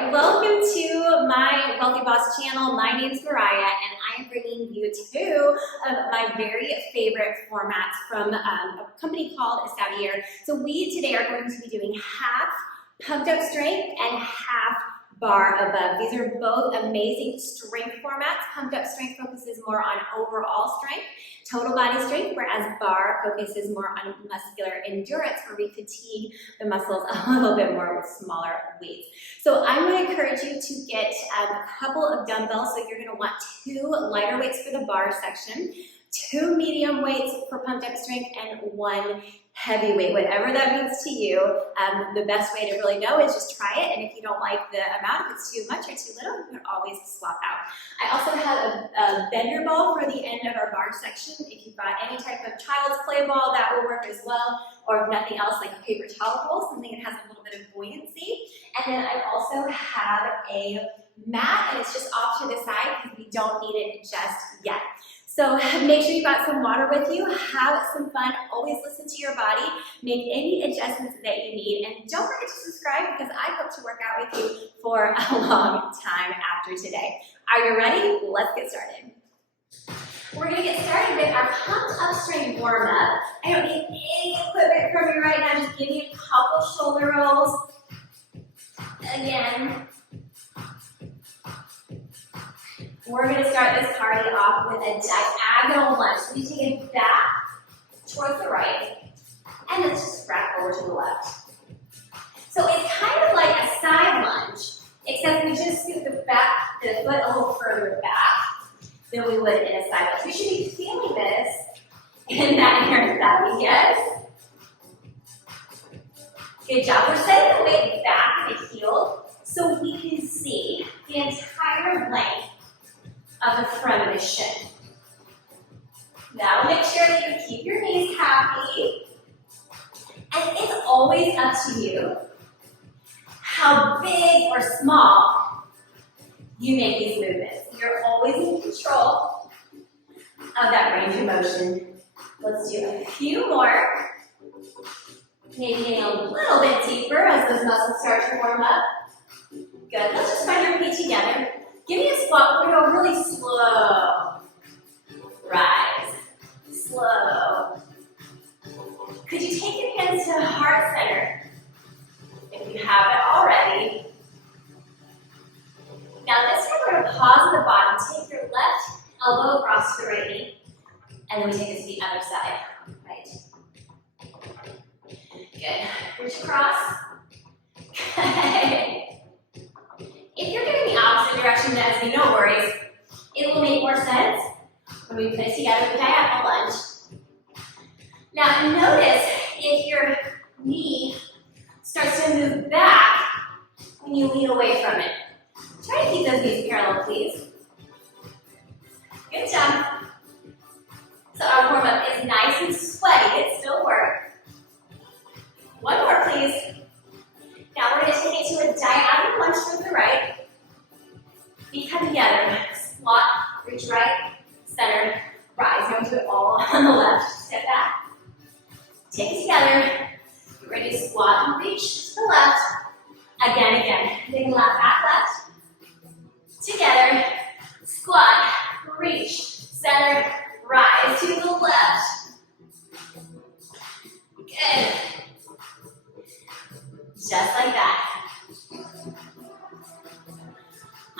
Hi, welcome to my Wealthy Boss channel. My name is Mariah and I am bringing you two of my very favorite formats from a company called Savier. So we today are going to be doing half pumped up strength and half bar above. These are both amazing strength formats. Pumped up strength focuses more on overall strength, total body strength, whereas bar focuses more on muscular endurance, where we fatigue the muscles a little bit more with smaller weights. So I'm going to encourage you to get a couple of dumbbells. So you're going to want 2 lighter weights for the bar section, 2 medium weights for pumped up strength, and 1 heavy weight, whatever that means to you. The best way to really know is just try it, and if you don't like the amount, if it's too much or too little, you can always swap out. I also have a bender ball for the end of our bar section. If you've got any type of child's play ball, that will work as well, or if nothing else, like a paper towel roll, something that has a little bit of buoyancy. And then I also have a mat, and it's just off to the side because we don't need it just yet. So make sure you've got some water with you, have some fun, always listen to your body, make any adjustments that you need, and don't forget to subscribe because I hope to work out with you for a long time after today. Are you ready? Let's get started. We're going to get started with our pumped up strength warm up. I don't need any equipment from you right now, just give me a couple shoulder rolls. Again. We're going to start this party off with a diagonal lunge. So we take it back towards the right, and let's just wrap over to the left. So it's kind of like a side lunge, except we just scoot the foot a little further back than we would in a side lunge. We should be feeling this in that inner thigh, yes? Good job. We're setting the weight back in the heel so we can see the entire length of the front of the shin. Now make sure that you keep your knees happy. And it's always up to you how big or small you make these movements. You're always in control of that range of motion. Let's do a few more. Maybe getting a little bit deeper as those muscles start to warm up. Good. Let's just find your feet together. Give me a squat. We're going to go really slow. Rise. Slow. Could you take your hands to heart center if you have it already? Now this time we're going to pause at the bottom. Take your left elbow across the right knee, and then we take it to the other side. Right. Good. Reach across. Good. If you're going the opposite direction, that is no worries. It will make more sense when we put it together with a diagonal lunge. Now notice if your knee starts to move back when you lean away from it. Try to keep those knees parallel, please. Good job. So our warm-up is nice and sweaty. It still works. One more, please. Now we're going to take it to a diagonal lunge to the right. Feet come together. Squat, reach right, center, rise. Now do it all on the left. Step back. Take it together. Get ready to squat and reach to the left. Again. Big left, back left. Together. Squat, reach, center, rise to the left. Good. Just like that.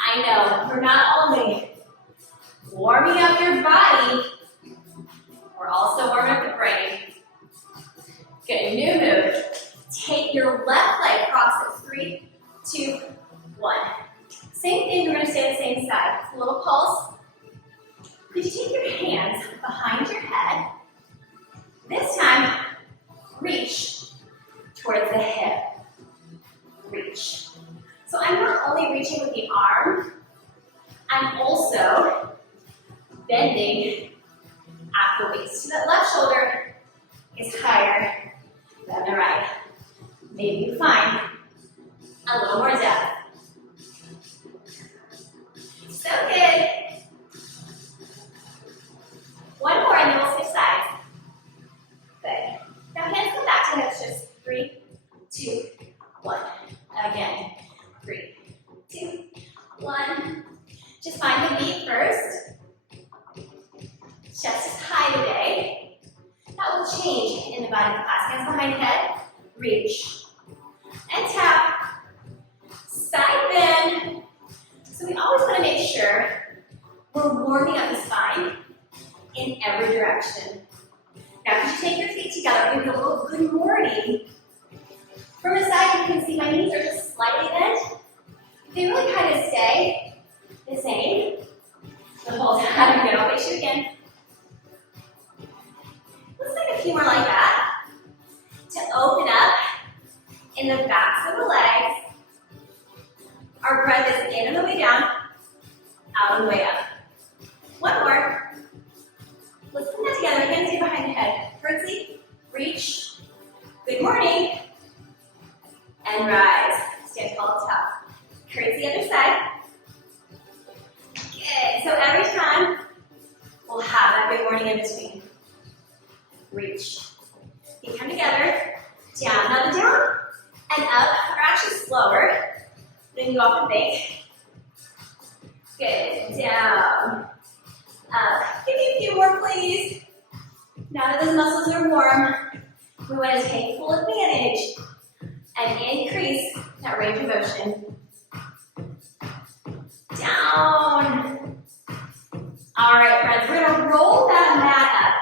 I know, we're not only warming up your body, we're also warming up the brain. Good, new move. Take your left leg across it. 3, 2, 1. Same thing, we're going to stay the same side. A little pulse. Could you take your hands behind your head? This time, reach towards the hip. Reach. So I'm not only reaching with the arm, I'm also bending at the waist. So that left shoulder is higher than the right. Maybe you find a little more depth. So good. One more and then we'll switch sides. Good. Now hands come back to hips, just 3, 2, 1. Again. 3, 1. Just find the beat first. Chest is high today. That will change in the body of the class. Hands behind head, reach, and tap. Side bend. So we always want to make sure we're warming up the spine in every direction. Now, could you take your feet together? We're going to do a little good morning. From the side, you can see my knees are just slightly bent. They really kind of stay the same the whole time. Good. I'll face you again. Let's make a few more like that to open up in the backs of the legs. Our breath is in on the way down, out on the way up. One more. Let's put that together. Hands behind the head. Curtsy, reach. Good morning. And rise. Stand tall, top. Curtsy other side. Good. So every time we'll have that good morning in between. Reach. Feet come together. Down, another down, and up. Are actually slower than you often think. Good. Down. Up. Give me a few more, please. Now that those muscles are warm, we want to take full advantage and increase that range of motion. Down. All right, friends, we're going to roll that mat up.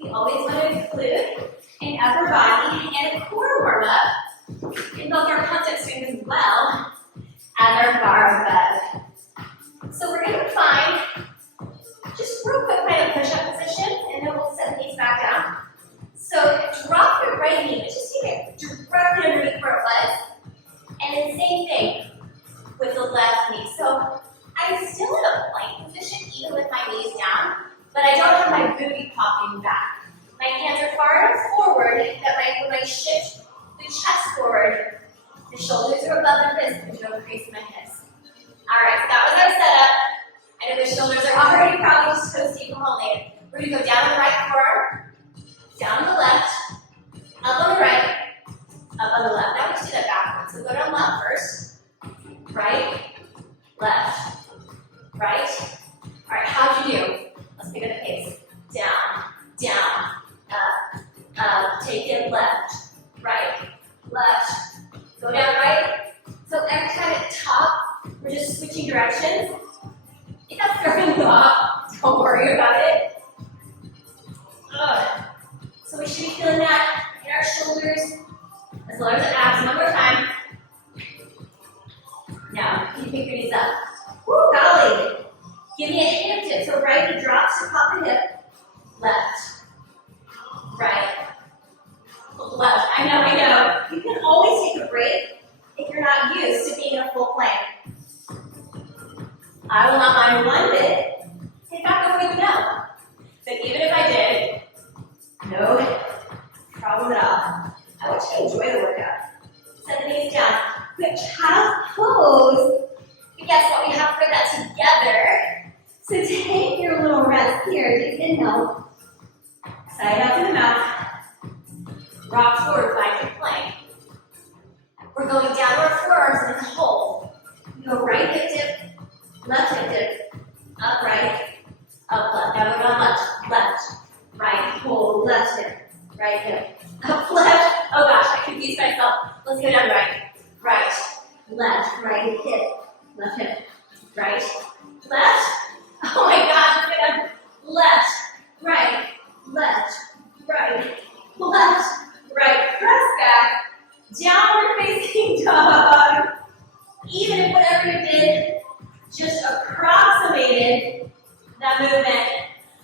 We always want to include an upper body and a core warm-up in both our concept swings as well as our bar above. So we're going to find just real quick kind of push-up position, and then we'll set the knees back down. So drop your right knee, but just take it directly underneath where it was. And then same thing with the left knee. So I'm still in a plank position, even with my knees down, but I don't have my booty popping back. My hands are far enough forward that when I shift the chest forward, the shoulders are above the wrists, there's no crease in my hips. All right, so that was our setup. I know the shoulders are already probably just toasty from home later. We're going to go down on the right forearm, down on the left, up on the right, up on the left. Now we just do that backwards. So go down left first, right, left, right. All right, how'd you do? Let's pick up the pace. Down, down, up, take it left, right, left. Go down right. So every time at the top, we're just switching directions. If that's throwing you off, don't worry about it. So we should be feeling that in our shoulders as well as the abs. One more time. Now, you pick your knees up. Woo, golly. Give me a hip dip. So right knee drops to pop the hip. Left. Right. Left. I know. You can always take a break if you're not used to being in a full plank. I will not mind one bit. In fact, I wouldn't know. But even if I did, no problem at all. I want you to enjoy the workout. Set the knees down. Quick child's pose. But guess what? We have to put that together. So take your little rest here. Deep inhale. Side up in the mouth. Rock forward, find your plank. We're going down to our forearms and it's a hold. You go right hip dip, left hip dip, up right, up left. Now we're going left, left, right, hold, left hip, right hip, up left. Oh gosh, I confused myself. Let's go down right, right, left, right hip, left hip, right, left. Oh my gosh, we're going left, right, left, right, left, right. Press back. Downward facing dog. Even if whatever you did just approximated that movement,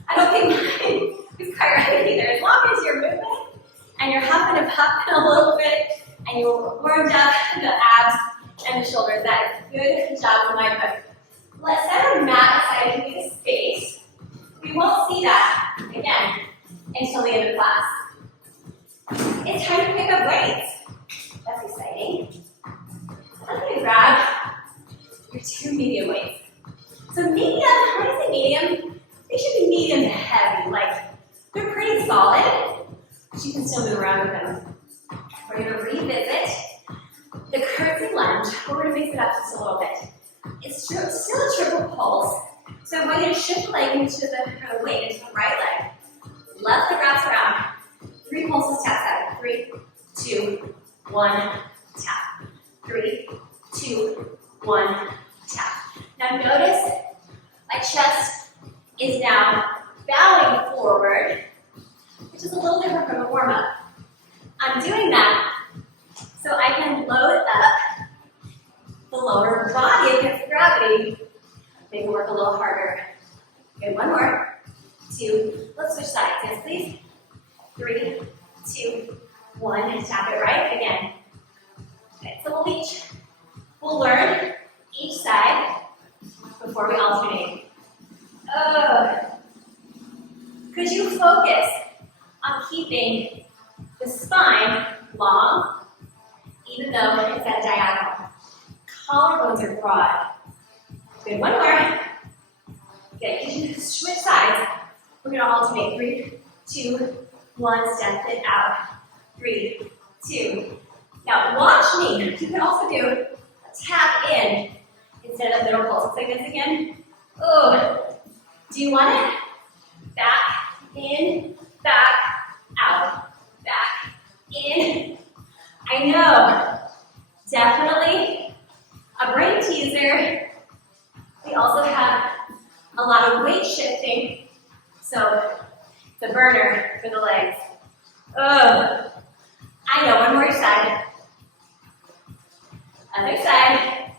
I don't think mine is quite right either. As long as you're moving and you're huffing and puffing a little bit and you're warmed up the abs and the shoulders, that is a good job in my book. Let's set our mat aside and give the space. We won't see that again until the end of class. It's time to pick up weights. That's exciting. I'm going to grab your 2 medium weights. So medium, when I say medium, they should be medium to heavy. Like, they're pretty solid, but you can still move around with them. We're going to revisit the curtsy lunge. We're going to mix it up just a little bit. It's still a triple pulse. So I want you to shift the leg into the weight into the right leg. Left leg wraps around. 3 pulses, tap side. 3, 2, 1, tap. 3, 2, 1, tap. Now notice my chest is now bowing forward, which is a little different from a warm-up. I'm doing that so I can load up the lower body against gravity. Make it work a little harder. Good, one more. 2, let's switch sides, yes please. 3, 2, 1, tap it right again. Okay, so we'll learn each side before we alternate. Could you focus on keeping the spine long, even though it's at diagonal? Collarbones are broad. Good, one more. Good, you can switch sides. We're gonna alternate. 3, 2, 1, step it out. 3, 2. Now watch me. You can also do a tap in instead of middle pulse. Let's like this again. Oh, do you want it? Back, in, back, out. Back, in. I know. Definitely a brain teaser. We also have a lot of weight shifting, so the burner for the legs. Oh, I know, one more side. Other side.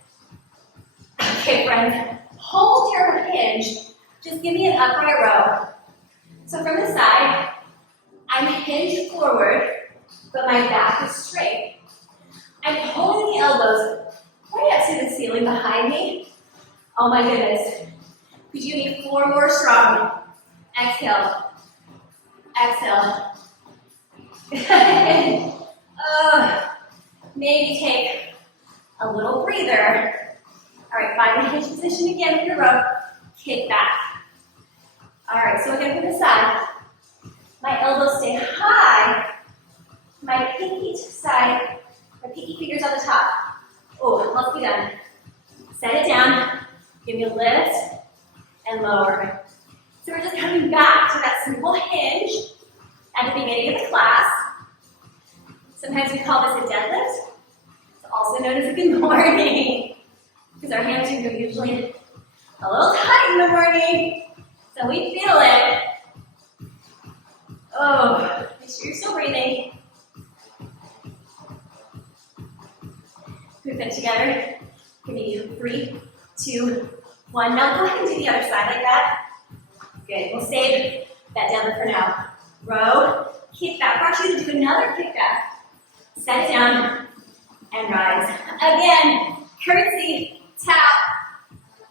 Okay, friends, hold your hinge. Just give me an upright row. So from the side, I'm hinged forward, but my back is straight. I'm holding the elbows right up to the ceiling behind me. Oh my goodness. Could you give me 4 more strong? Exhale. Exhale. Maybe take a little breather. All right, find the hinge position again with your rope. Kick back. All right, so again from the side. My elbows stay high. My pinky side, my pinky fingers on the top. Oh, let's be done. Set it down. Give me a lift and lower. So we're just coming back to that simple hinge at the beginning of the class. Sometimes we call this a deadlift. It's also known as a good morning because our hamstrings are usually a little tight in the morning, so we feel it. Oh, make sure you're still breathing. Group it together. Give me 3, 2, 1. Now go ahead and do the other side like that. Good. We'll save that deadlift for now. Row, kick back. We're actually going to do another kick back. Set it down and rise. Again, curtsy, tap.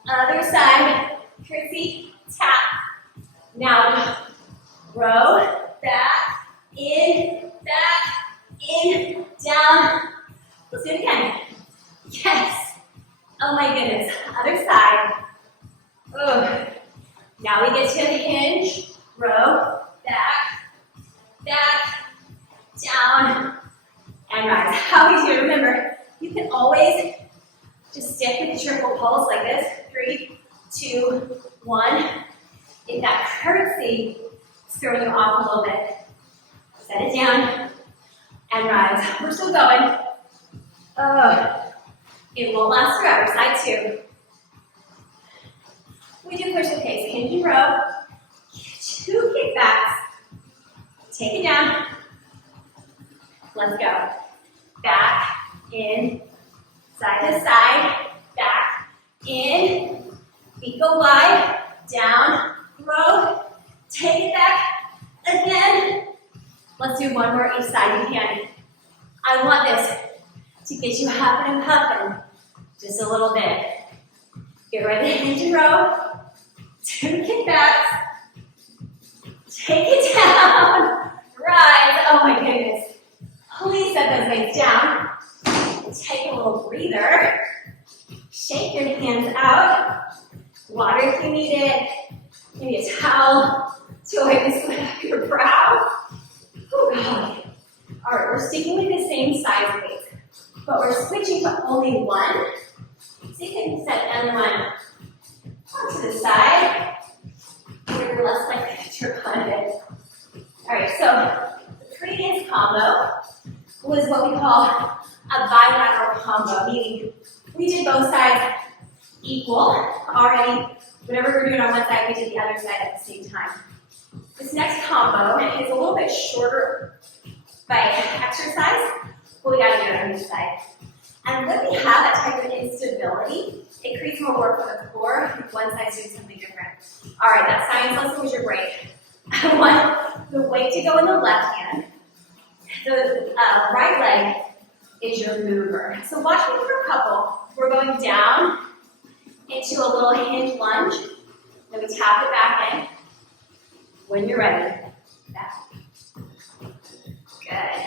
Other side, curtsy, tap. Now, row, back, in, down. Let's do it again. Yes. Oh my goodness. Other side. Oh. Now we get to the hinge. Row, back, down, and rise. How easy to remember. You can always just stick with the triple pulse like this. 3, 2, 1. If that curtsy is throwing you off a little bit, set it down and rise. We're still going. It won't last forever. Side 2. We do push the pace. Hinge and row. 2 kickbacks. Take it down. Let's go. Back, in, side to side, back, in. Feet go wide, down, row. Take it back again. Let's do one more each side you can. I want this to get you huffing and puffing just a little bit. Get ready to hinge and row. 2 kickbacks. Take it down. Rise. Oh my goodness. Please set those legs down. Take a little breather. Shake your hands out. Water if you need it. Maybe a towel to wipe the sweat off your brow. Oh God. All right, we're sticking with the same size weight, but we're switching to only one. So you can set and one to the side, where you're less likely to trip on it. All right, so the previous combo was what we call a bilateral combo, meaning we did both sides equal already. Whatever we're doing on one side, we did the other side at the same time. This next combo is a little bit shorter by exercise, but we gotta do it on each side. And when we have that type of instability, it creates more work for the core if one side's doing something different. All right, that science lesson was your break. I want the weight to go in the left hand. The right leg is your mover. So watch me for a couple. We're going down into a little hinge lunge. Then we tap it back in. When you're ready, back. Good.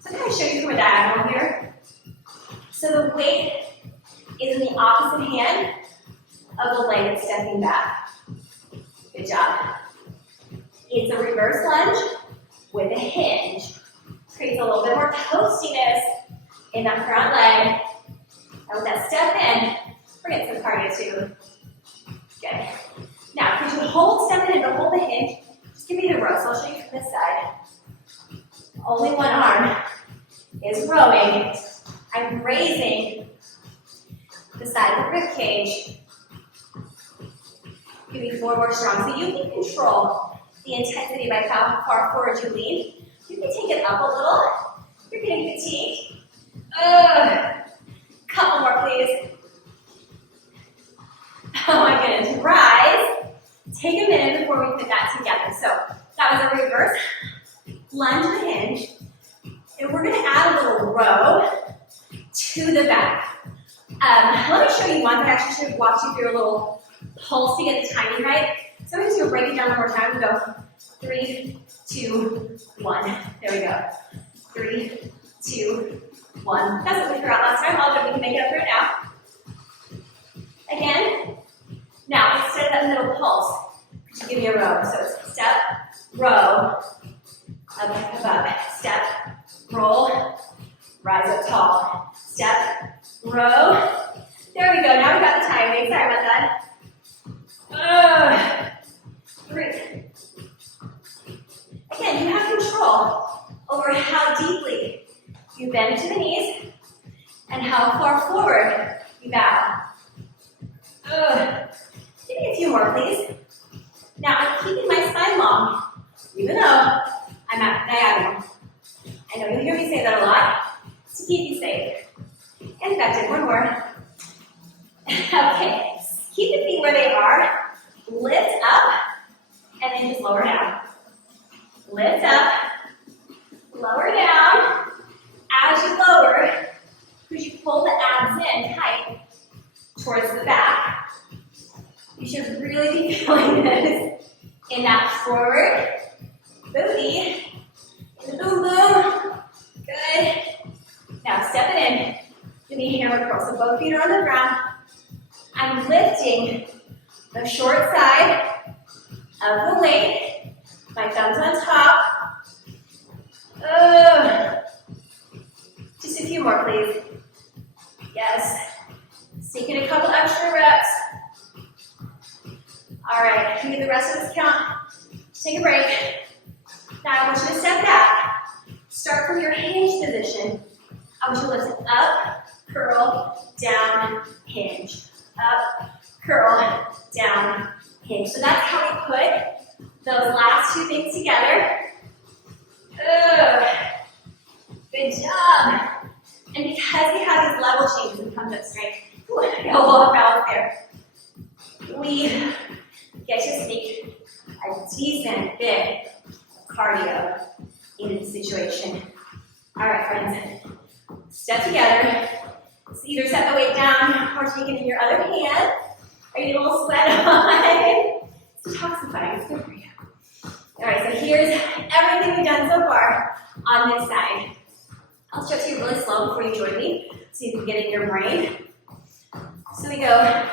So I'm going to show you from a diagonal here. So the weight is in the opposite hand of the leg that's stepping back. Good job. It's a reverse lunge with a hinge. Creates a little bit more toastiness in that front leg. And with that step in, we're getting some cardio too. Good. Now, could you hold step in and hold the hinge? Just give me the row, so I'll show you from this side. Only one arm is rowing. I'm raising the side of the rib cage. Give me 4 more strong. So you can control the intensity by how far forward you lean. You can take it up a little. You're getting fatigued. Couple more, please. Oh my goodness. Rise. Take a minute before we put that together. So that was a reverse lunge and hinge. And we're going to add a little row to the back. Let me show you one that actually should have walked you through a little pulse to get the timing right. So I'm just going to break it down one more time and go 3, 2, 1. There we go. 3, 2, 1. That's what we figured out last time. All good. We can make it up right now. Again. Now, instead of that middle pulse, could you give me a row? So it's step, row, above, step, roll, rise up tall, step, row. There we go. Now we got the timing. Sorry about that. 3. Again, you have control over how deeply you bend to the knees and how far forward you bow. Give me a few more, please. Now, I'm keeping my spine long, even though I'm at diagonal. I know you'll hear me say that a lot, to keep you safe. And effective. One more. Okay, keep the feet where they are. Lift up, and then just lower down. Lift up, lower down. As you lower, could you pull the abs in tight towards the back? You should really be feeling this in that forward booty, in the boom boom. Good. Now step it in. Give me a hammer curl. So both feet are on the ground. I'm lifting the short side of the weight. My thumbs on top. Just a few more, please. Yes. Sneak in a couple extra reps. All right, give me the rest of this count. Take a break. Now I want you to step back. Start from your hinge position. I want you to lift up, curl, down, hinge. Up, curl, down, hinge. So that's how we put those last 2 things together. Good job. And because we have these level changes and comes up straight, I got a lot of balance there. We get to sneak a decent bit of cardio into the situation. All right, friends. Step together. So either set the weight down or take it in your other hand. Are you getting a little sweat on? It's detoxifying. It's good for you. All right, so here's everything we've done so far on this side. I'll show it to you really slow before you join me so you can get it in your brain. So we go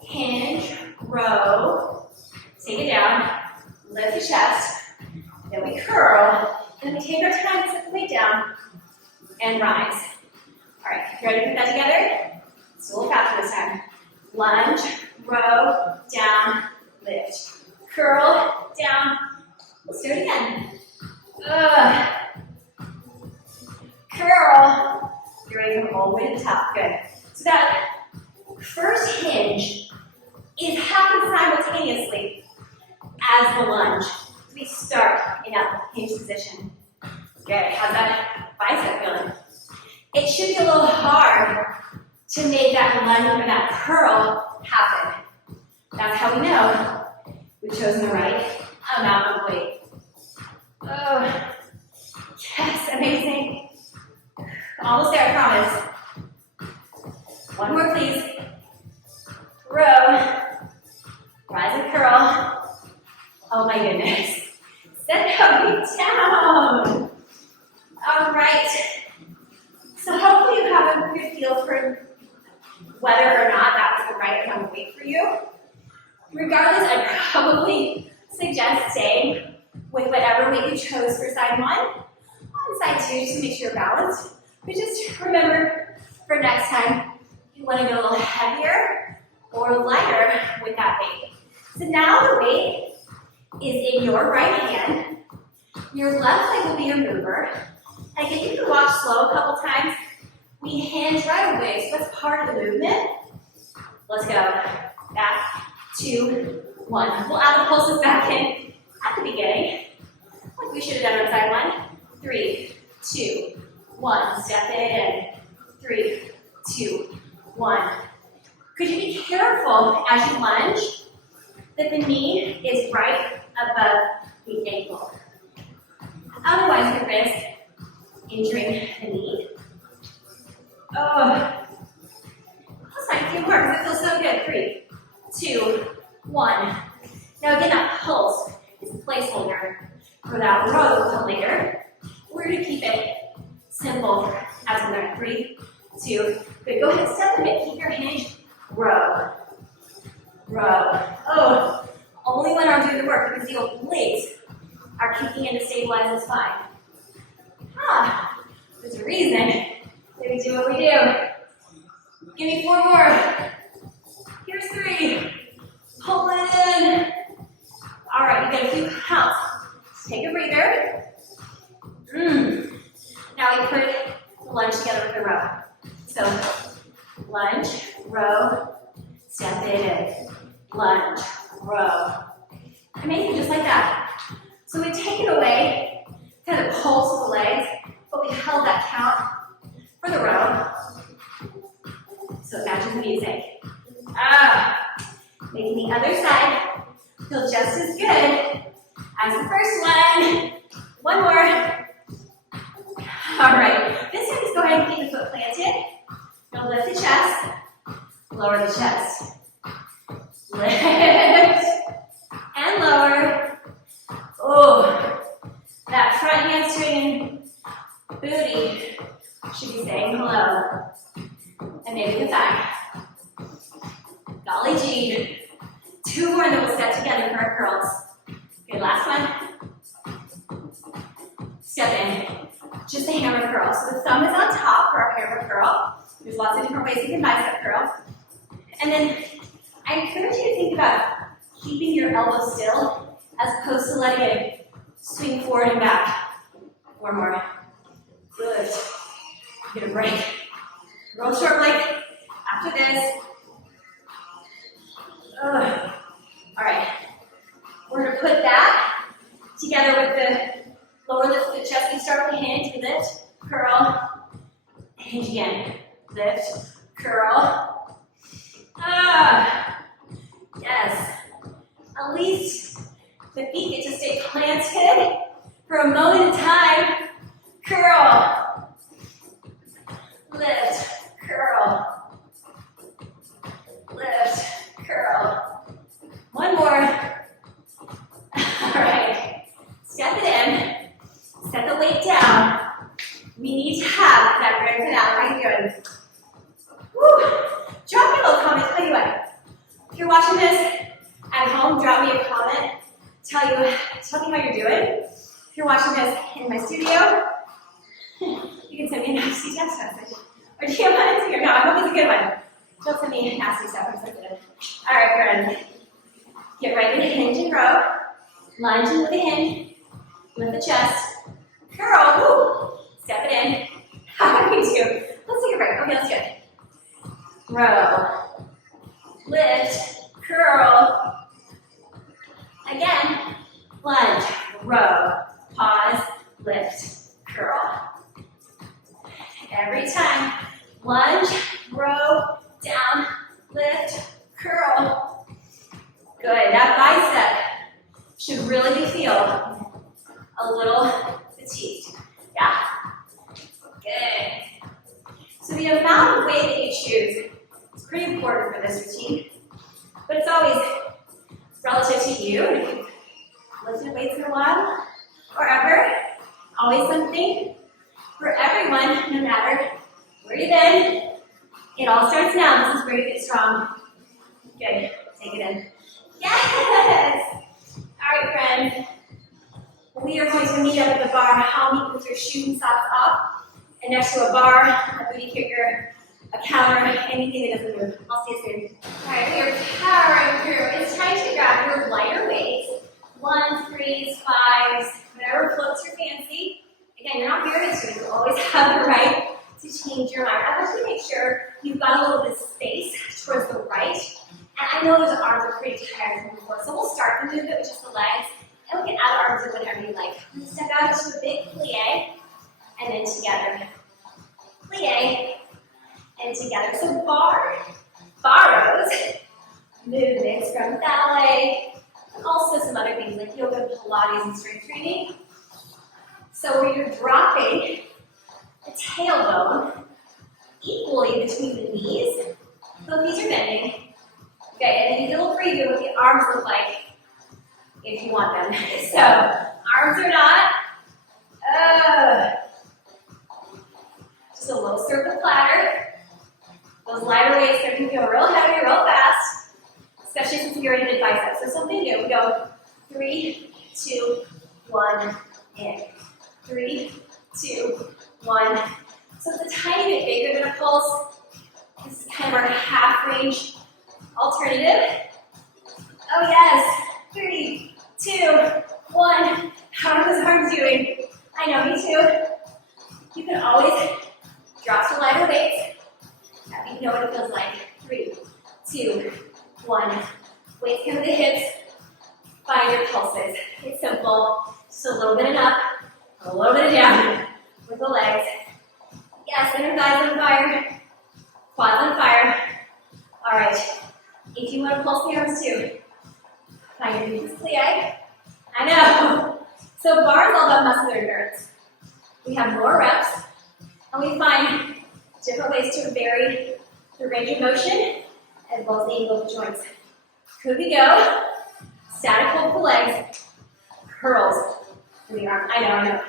hinge, row, take it down, lift the chest, then we curl, and then we take our time to set the weight down and rise. All right, you ready to put that together? It's a little faster this lunge, row, down, lift. Curl, down. Let's do it again. Curl. You're ready to come all the way to the top. Good. So that first hinge is happening simultaneously as the lunge. So we start in that hinge position. Good. How's that bicep feeling? It should be a little hard to make that lunge or that curl happen. That's how we know we've chosen the right amount of weight. Oh, yes, amazing. Almost there, I promise. One more, please. Row, rise and curl. Oh my goodness. Set that weight down. All right. So hopefully you have a good feel for whether or not that was the right amount of weight for you. Regardless, I'd probably suggest staying with whatever weight you chose for side one. On side two, just to make sure you're balanced. But just remember for next time, you want to go a little heavier or lighter with that weight. So now the weight is in your right hand. Your left leg will be your mover. And again, you can watch slow a couple times. We hinge right away, so that's part of the movement. Let's go. Back, 2, 1. We'll add the pulses back in at the beginning, like we should have done on side one. 3, 2, 1. Step it in. 3, 2, 1. Could you be careful as you lunge that the knee is right above the ankle? Otherwise, you risk injuring the knee. Oh, let's find a few more because it feels so good. 3, 2, 1. Now again, that pulse is a placeholder for that row that will come later. We're going to keep it simple as we learn. 3, 2, good. Go ahead, step a bit. Keep your hinge. Row, row. Oh, only when I'm doing the work because the obliques are kicking in to stabilize the spine. There's a reason that we do what we do. Give me 4 more. Here's 3. Pull it in. All right, you get a few counts. Take a breather. Now we put the lunge together with the row. So lunge, row, step it in. Lunge, row. Amazing, just like that. So we've taken away kind of the pulse of the legs, but we held that count for the row. So it matches the music. Making the other side feel just as good as the first one. One more. All right, this time just go ahead and keep the foot planted. Now lift the chest, lower the chest. Lift and lower. Oh, that front hamstring and booty should be saying hello. And maybe the thigh. Golly gee. 2 more and then we'll step together for our curls. Good, last one. Step in. Just a hammer curl. So the thumb is on top for our hammer curl. There's lots of different ways you can bicep curl. And then I encourage you to think about keeping your elbow still as opposed to letting it swing forward and back. 4 more. Good. Get a break. Real short break after this. All right. We're going to put that together with the lower lift of the chest. We start with the hinge. We lift, curl, hinge again. Lift, curl. Yes. At least the feet get to stay planted for a moment in time. Curl. Lift, curl. Lift, curl. One more. All right. Step it in. Set the weight down. We need to have that grand finale. How are you doing? Woo. Drop me a little comment. Tell you what. If you're watching this at home, drop me a comment. Tell me how you're doing. If you're watching this in my studio, you can send me a nasty text message. Or DM on Instagram. No, I hope it's a Don't send me nasty stuff, I'm sensitive. All right, friends. Get right into hinge and row. Lunge into the hinge. Lift the chest. Curl. Woo. Step it in. How do we do? Let's take a break. Okay, let's do it. Row. Lift. Curl. Again. Lunge. Row. Pause. Lift. Curl. Every time. Lunge. Row. Down. Lift. Curl. Good. That bicep should really feel a little fatigued. Yeah? Good. So the amount of weight that you choose is pretty important for this routine, but it's always relative to you. If you've lifted weights in a while, or ever, always something for everyone, no matter where you've been. It all starts now. This is where you get strong. Good. Take it in. Yes! All right, friends. We are going to meet up at the bar. I'll meet with your shoes and socks off. And next to a bar, a booty kicker, a counter, anything that doesn't move. I'll see you soon. All right, we are powering through. It's time to grab your lighter weights. 1s, 3s, 5s, whatever floats your fancy. Again, you're not married to it. You always have the right to change your mind. I want you to make sure you've got a little bit of space towards the right. And I know those arms are pretty tired from before, so we'll start the movement with just the legs. And we can add arms or whatever you like. Step out into a big plie, and then together. Plie, and together. So bar rows, movements from ballet, and also some other things like yoga, Pilates, and strength training. So where you're dropping the tailbone equally between the knees. Both knees are bending. Okay, and then you get a little preview of what the arms look like if you want them. So, arms are not. Just a little circle platter. Those lighter weights, they can feel real heavy, real fast, especially since we already did biceps. So something new. We go 3, 2, 1, in. 3, 2, 1. So it's a tiny bit bigger than a pulse. This is kind of our half range alternative. Oh yes. 3, 2, 1. How are those arms doing? I know, me too. You can always drop to lighter weights. Now you know what it feels like. 3, 2, 1. Weights come to the hips. Find your pulses. It's simple. Just a little bit of up, a little bit of down with the legs. Yes, inner thighs on fire. Quads on fire. All right. If you want to pulse the arms too, find your deepest plie. I know. So bar is all about muscular endurance. We have more reps, and we find different ways to vary the range of motion as well as the angle of the joints. Could we go? Static hold for legs, curls for the arms. I know.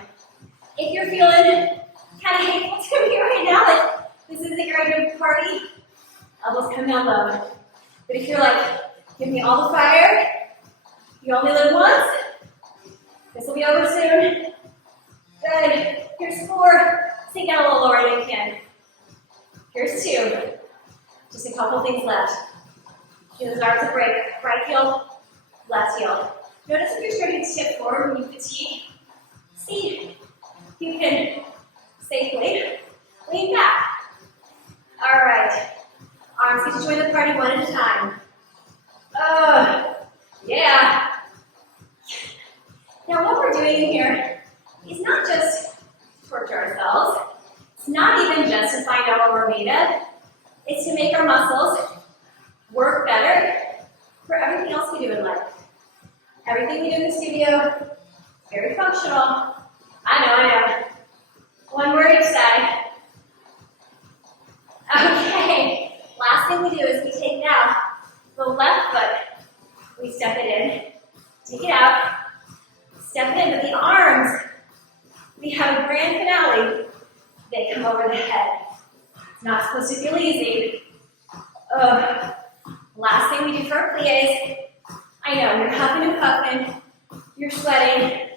If you're feeling kind of hateful to me right now, like this isn't your end of party, elbows come down low. But if you're like, give me all the fire, you only live once, this will be over soon. Good. Here's 4. Sink down a little lower than you can. Here's 2. Just a couple things left. Give those arms a break. Right heel, left heel. Notice if you're starting to tip forward when you fatigue. See, you can safely lean back. All right. Arms get to join the party one at a time. Yeah. Now what we're doing here is not just to torture ourselves. It's not even just to find out what we're made of. It's to make our muscles work better for everything else we do in life. Everything we do in the studio, very functional. I know. One word each side. Okay, last thing we do is we take now the left foot, we step it in, take it out, step it in, but the arms, we have a grand finale, they come over the head. It's not supposed to feel easy. Last thing we do for our plies, I know, you're huffing and puffing, you're sweating,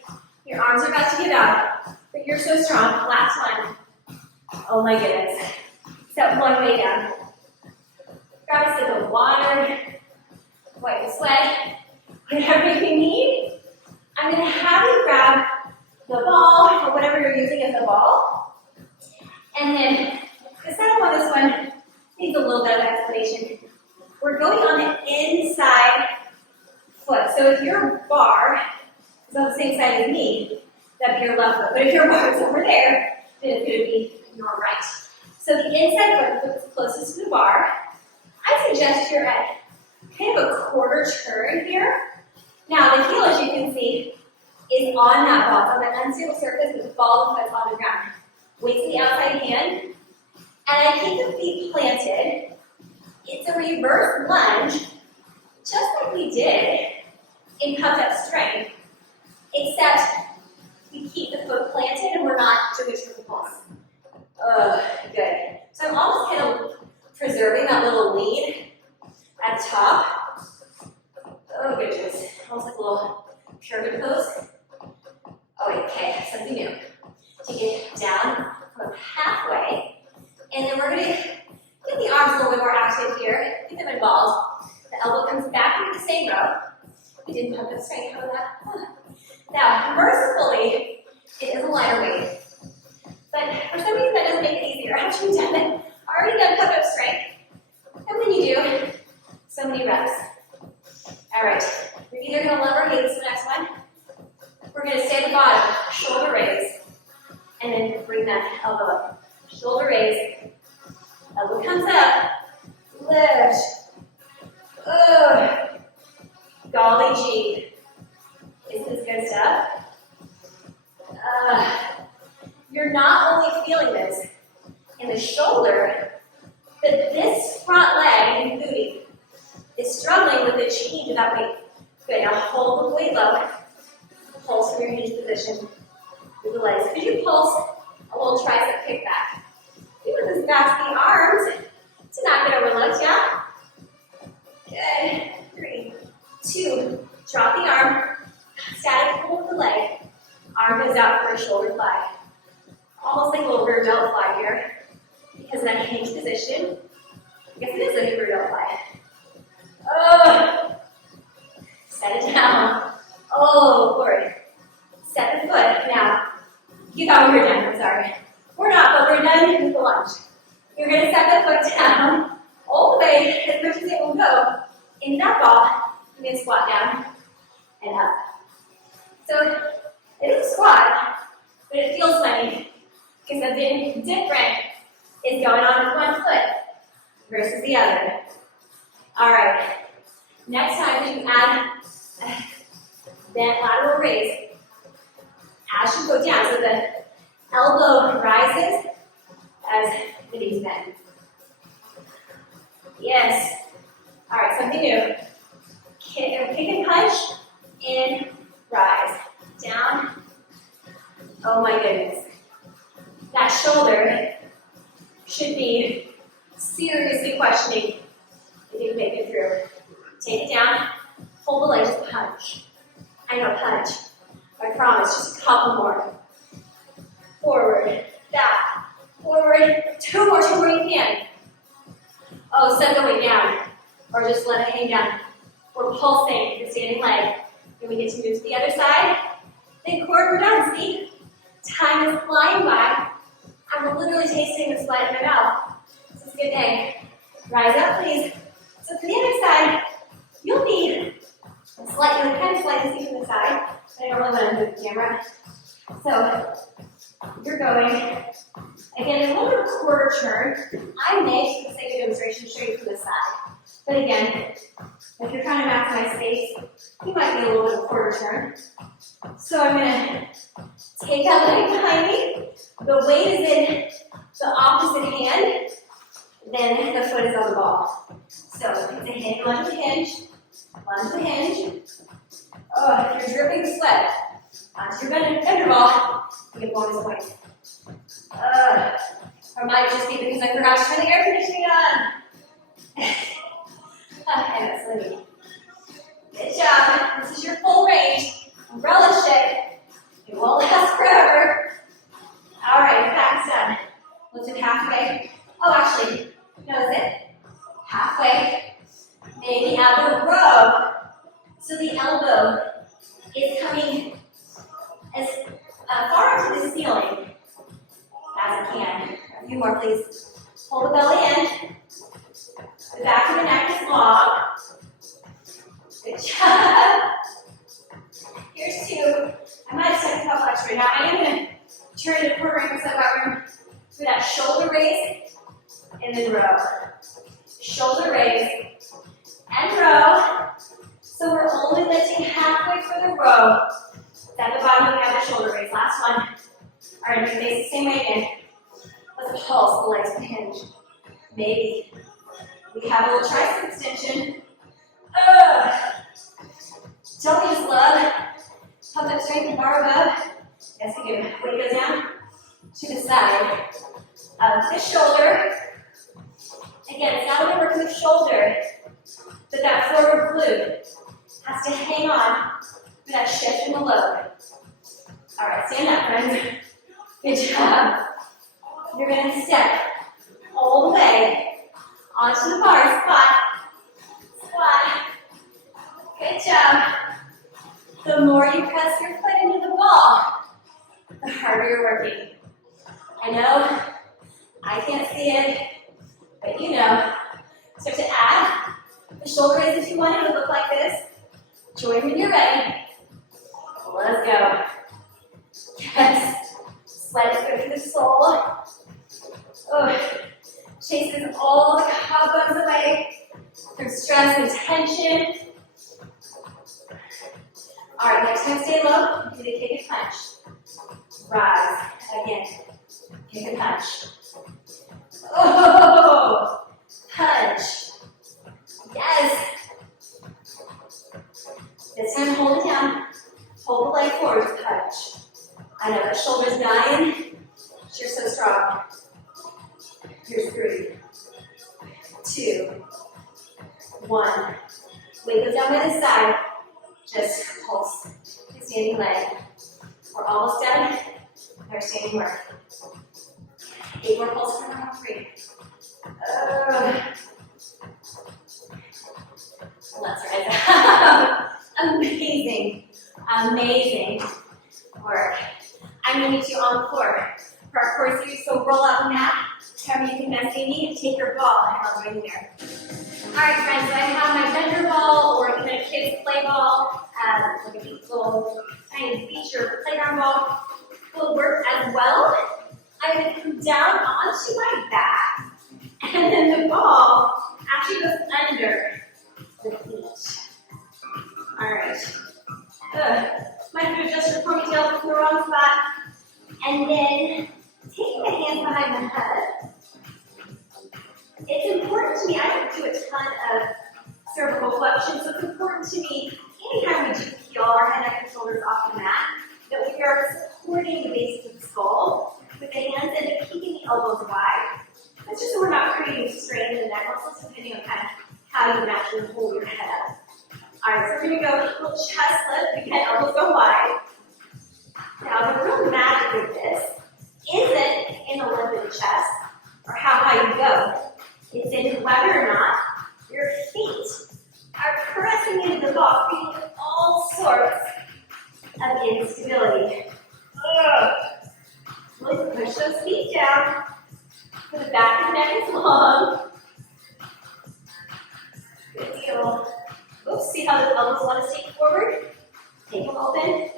your arms are about to give out, but you're so strong. Last one. Oh my goodness. Step one way down. water, wipe the sweat, whatever you need. I'm going to have you grab the ball, or whatever you're using as the ball. And then, the setup on this one needs a little bit of explanation. We're going on the inside foot. So if your bar is on the same side as me, that'd be your left foot. But if your bar is over there, then it's going to be your right. So the inside foot is closest to the bar. I suggest you're at kind of a quarter turn here. Now the heel, as you can see, is on that ball. It's on that unstable surface with the ball of the foot on the ground. Weight to the outside hand. And I keep the feet planted. It's a reverse lunge, just like we did in pumped up strength, except we keep the foot planted and we're not doing a triple pulse. Good. So I'm almost kind of preserving that little lead at the top. Oh, goodness. Almost like a little pyramid pose. Oh, okay, something new. Take it down from halfway, and then we're going to get the arms a little bit more active here. Get them involved. The elbow comes back into the same row. We didn't pump up strength. How about that? Now, mercifully, it is a lighter weight. But for some reason, that doesn't make it easier. After you've done it, already done pump up strength. And then you do so many reps. All right. We're either going to lever hips for the next one. We're going to stay at the bottom, shoulder raise, and then bring that elbow up. Shoulder raise, elbow comes up, lift. Golly gee. Isn't this good stuff? You're not only feeling this in the shoulder, but this front leg and booty is struggling with the change of that weight. Good, now hold the weight low. Pulse from your hinge position with the legs. Could you pulse a little tricep kickback? You want this back to the arms to not get overlooked, yeah? Good. 3, 2, drop the arm, static hold of the leg. Arm goes out for a shoulder fly. Almost like a little rear delt fly here. Because of that hinge position. I guess it is like a rear delt fly. Set it down. Forward. Set the foot. Now, you thought we were done, I'm sorry. We're not, but we're done with the lunge. You're going to set the foot down all the way as much as it will go in that ball. You're going to squat down and up. So, it is a squat, but it feels funny because something different is going on with one foot versus the other. All right. Next time you add that lateral raise as you go down. So the elbow rises as the knees bend. Yes. All right, something new. Kick and punch, in, rise, down. Oh my goodness. That shoulder should be seriously questioning if you can make it through. Take it down, hold the leg, just punch. I know, punch. I promise, just a couple more. Forward, back, forward. Two more you can. Oh, set the weight down, or just let it hang down. We're pulsing the standing leg. Then we get to move to the other side. Then cord, we're done, see? Time is flying by. I'm literally tasting the sweat in my mouth. This is a good day. Rise up, please. So for the other side, you'll need a slightly, kind of slightly see from the side, but I don't really want to move the camera. So you're going, again, a little bit of quarter turn. I may, for the sake of demonstration, show you from the side. But again, if you're trying to maximize space, you might need a little bit of quarter turn. So I'm going to take that leg behind me. The weight is in the opposite hand. Then the foot is on the ball. So it's a hinge, lunge to hinge, lunge to hinge. Oh, if you're dripping sweat onto your bender ball, you get bonus points. Or might just be because I forgot to turn the air conditioning on. And that's Libby. Good job. This is your full range. Umbrella shake. It won't last forever. All right, your back's done. Lift it halfway. Oh, actually, no, that's it. Halfway. Maybe out the row. So the elbow is coming as far up to the ceiling as it can. A few more, please. Hold the belly in. The back of the neck is long. Good job. Here's two. I might have said a couple extra. Now I am going to turn to quarter ankle, so I've got room for that shoulder raise and then row. Shoulder raise and row. So we're only lifting halfway for the row. At the bottom, we have the shoulder raise. Last one. All right, face the same way again. Let's pulse the legs to hinge. Maybe. We have a little tricep extension. Don't we just love pump up strength and barre above? Yes, we do. Weight goes down to the side of the shoulder. Again, it's not only working the shoulder, but that forward glute has to hang on for that shift in the load. All right, stand up, friends. Good job. You're going to step all the way onto the bar. Squat. Squat. Good job. The more you press your foot into the ball, the harder you're working. I know I can't see it, but you know. Start to add the shoulder raise if you want it to look like this. Join when you're ready. Let's go. Yes. Sweat is good for the soul. Oh. Chases all the cobwebs away from stress and tension. All right, next time stay low. Do the kick and punch. Rise. Again. Kick and punch. Oh! Punch. Yes. This time hold it down. Hold the leg forward. Punch. I know that shoulder's dying. You're so strong. Here's 3, 2, 1. Weight goes down by the side. Just pulse the standing leg. We're almost done with our standing work. 8 more pulses from round 3. Let's rise up. Amazing, amazing work. I'm going to meet you on the floor for our core series. So roll out the mat, however you can best see me, take your ball, and I'll join you there. All right, friends, so I have my vendor ball or even a kid's play ball, like a little kind of beach or playground ball. Will work as well. I'm going to come down onto my back, and then the ball actually goes under the feet. All right. Good. Might have to adjust your ponytail in the wrong spot. And then taking the hands behind the head. It's important to me, I don't do a ton of cervical flexion, so it's important to me, anytime we do peel our head, neck, and shoulders off the mat, that we are supporting the base of the skull with the hands and then keeping the elbows wide. That's just so we're not creating strain in the neck muscles, depending on kind of how you can actually hold your head up. All right, so we're going to go a little chest lift. Again, elbows go wide. Now, the real magic of this isn't in the lift of the chest or how high you go. It's in whether or not your feet are pressing into the ball, creating all sorts of instability. Really push those feet down. So the back of the neck is long. Good deal. Oops, see how the elbows want to stay forward? Take them open.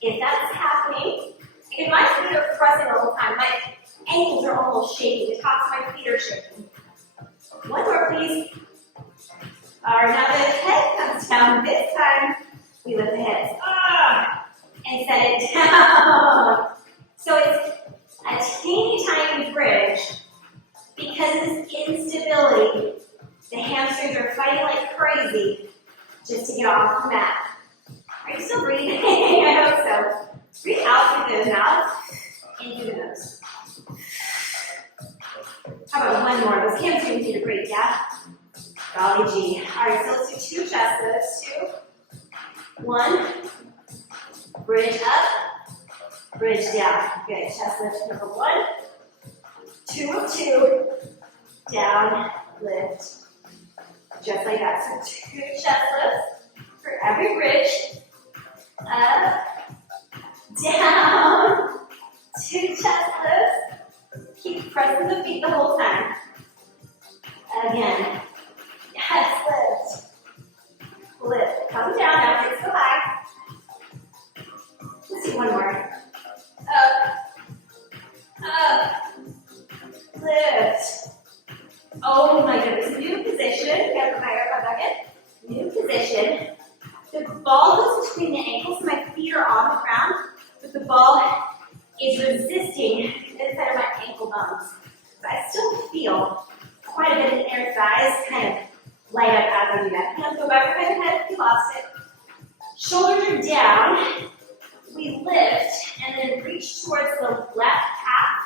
If that's happening, again, my feet are pressing all the time. My ankles are almost shaking. The tops of my feet are shaking. One more, please. All right, now the head comes down. This time, we lift the hips. And set it down. So it's a teeny tiny bridge. Because of this instability, the hamstrings are fighting like crazy just to get off the mat. Are you still breathing? I hope so. Breathe out through the mouth, in through the nose. How about one more? Those hamstrings need a break, yeah? Golly gee. All right, so let's do 2 chest lifts. 2. 1. Bridge up. Bridge down. Good. Chest lift number 1. 2 of 2. Down. Lift. Just like that. So 2 chest lifts for every bridge. Up, down, 2 chest lifts. Keep pressing the feet the whole time. Again. Yes, lift. Lift. Come down now, it's so high. Let's do one more. Up, lift. Oh my goodness, new position. Gotta put my air back in. New position. The ball goes between the ankles, so my feet are on the ground, but the ball is resisting inside of my ankle bones. So I still feel quite a bit of inner thighs kind of light up as I do that. Hands go back behind the head if you lost it. Shoulders are down. We lift and then reach towards the left calf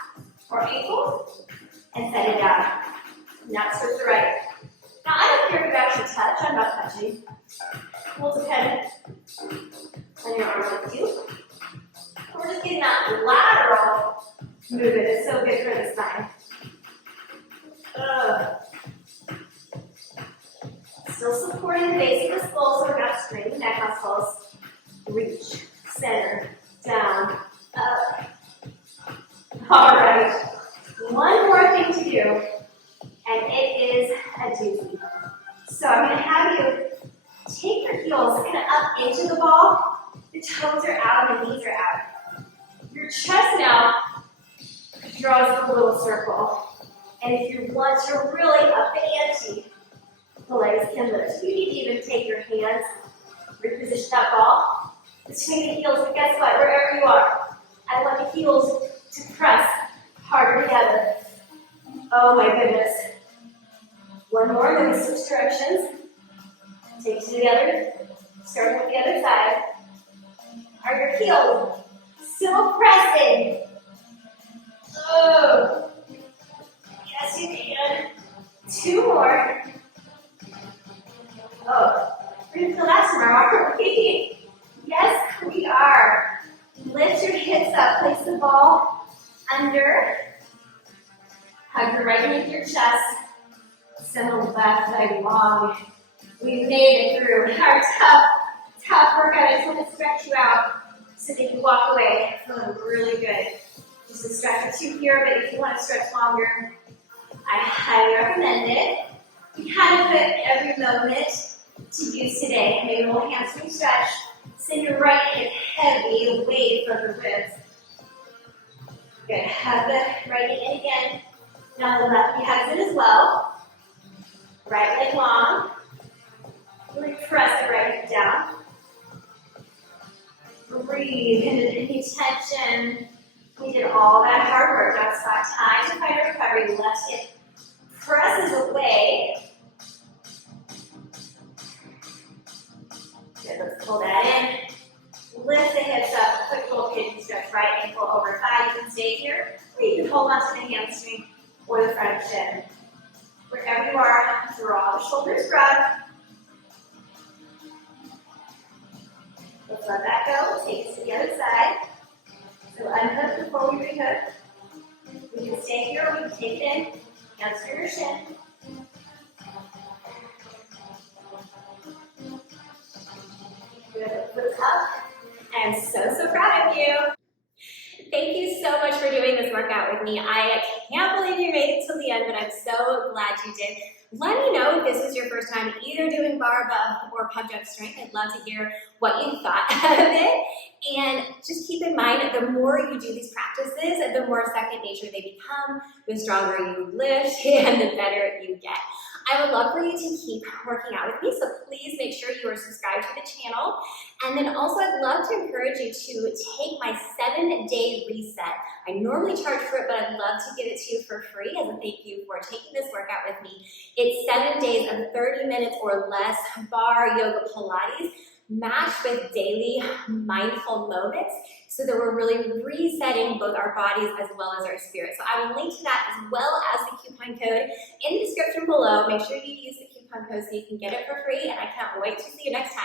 or ankle and set it down. Now switch the right. Now I don't care if you actually touch, I'm not touching. It will depend on your arms with you. We're just getting that lateral movement. It's so good for the spine. Still supporting the base of the skull so we're not straining the neck muscles. Reach, center, down, up. All right. One more thing to do, and it is a doozy. So I'm going to have you take your heels kind of up into the ball. The toes are out and the knees are out. Your chest now draws a little circle. And if you want to really up the ante, the legs can lift. You need to even take your hands, reposition that ball between the heels. But guess what? Wherever you are, I want the heels to press harder together. Oh my goodness. One more, then we switch directions. Take it together. Start with the other side. Are your heels still pressing? Oh. Yes, you can. 2 more. Oh, we're going to feel that tomorrow, aren't we? Yes, we are. Lift your hips up. Place the ball under. Hug your right knee to your chest. Send the left leg long. We made it through our tough workout. I just want to stretch you out so that you walk away feeling really good. Just a stretch or 2 here, but if you want to stretch longer, I highly recommend it. You kind of put every moment to use today. Maybe a little hamstring stretch. Send your right hip heavy away from the ribs. Good. Hug the right knee in again. Now the left knee hugs it as well. Right leg long. Really press the right hip down. Breathe into any tension. We did all that hard work. Now it's about time to find a recovery. Left hip presses away. Good, let's pull that in. Lift the hips up, quick little pigeon stretch, right ankle over thigh. You can stay here, or you can hold on to the hamstring or the front shin. Wherever you are, draw the shoulders broad. Let's let that go. Take it to the other side. So unhook before we rehook. We can stay here or we can take it in. Hamstring your shin. Good. Look up. I am so proud of you. Thank you so much for doing this workout with me. I can't believe you made it till the end, but I'm so glad you did. Let me know if this is your first time either doing bar above or pump jack strength. I'd love to hear what you thought of it. And just keep in mind, the more you do these practices, the more second nature they become, the stronger you lift, and the better you get. I would love for you to keep working out with me, so please make sure you are subscribed to the channel. And then also I'd love to encourage you to take my 7-day reset. I normally charge for it, but I'd love to give it to you for free as a thank you for taking this workout with me. It's 7 days of 30 minutes or less bar, yoga, Pilates, matched with daily mindful moments so that we're really resetting both our bodies as well as our spirit. So I will link to that as well as the coupon code in the description below. Make sure you use the coupon code so you can get it for free, and I can't wait to see you next time.